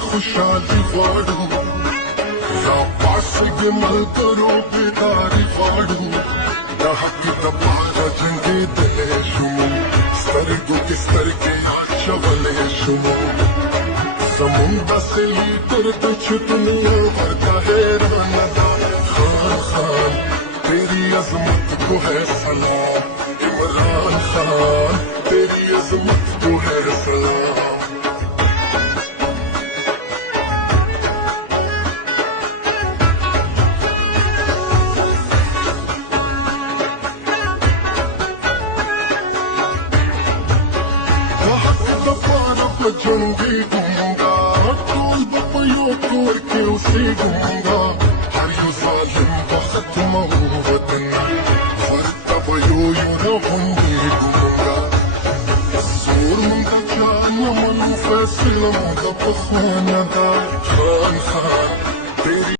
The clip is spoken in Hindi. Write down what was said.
खुशहाली वाड़ू पास मल करो बेदारी वाड़ू दहक दबारा जंगे देशुमु स्तरगु किस्तर के आशवलेशुमु समुंदर से लीटर तुझ दुनिया भर का हैरान खान खान तेरी अजमत को है सलाम इमरान खान तेरी अजमत को है सलाम बजूंगी गूंगा टूल बपयों को के उसे गूंगा हर यू जालिम वक्त मऊवतन फरता बयो यू रहूंगी गूंगा जोर मुंगा जान मनु फैसला मुंगा पखवाना खान खान तेरी